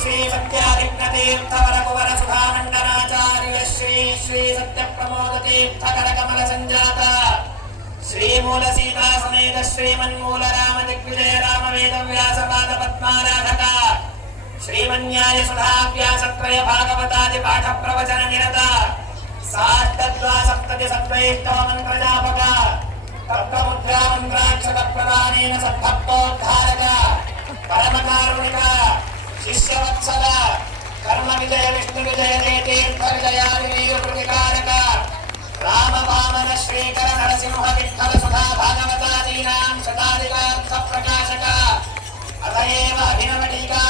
श्री सत्याधिज्ञतीर्थवर कुवर सुधामण्डनाचार्य श्री श्री सत्य प्रमोद तीर्थकर कमल संजात श्री मूल सीता समेत श्रीमन्मूल राम दिग्विजय राम वेद व्यास पाद पद्माराधक श्रीमन्याय सुधा व्यासत्रय भागवतादि पाठ प्रवचन निरत साष्टद्वा सप्तति सद्वैष्णव मंत्र जापक तत्व मुद्रा मंत्राक्षर प्रदानेन सद्भक्तोद्धारक परम कारुणिक शिष्यवत्सल कर्म विजय विष्णु विजय तीर्थ विजयादिवीर प्रतिकारक राम वामन श्रीकर नरसिंह विठ्ठल सुधा भागवतादीनां शताधिकार्थ प्रकाशक अतएव अभिनव टीका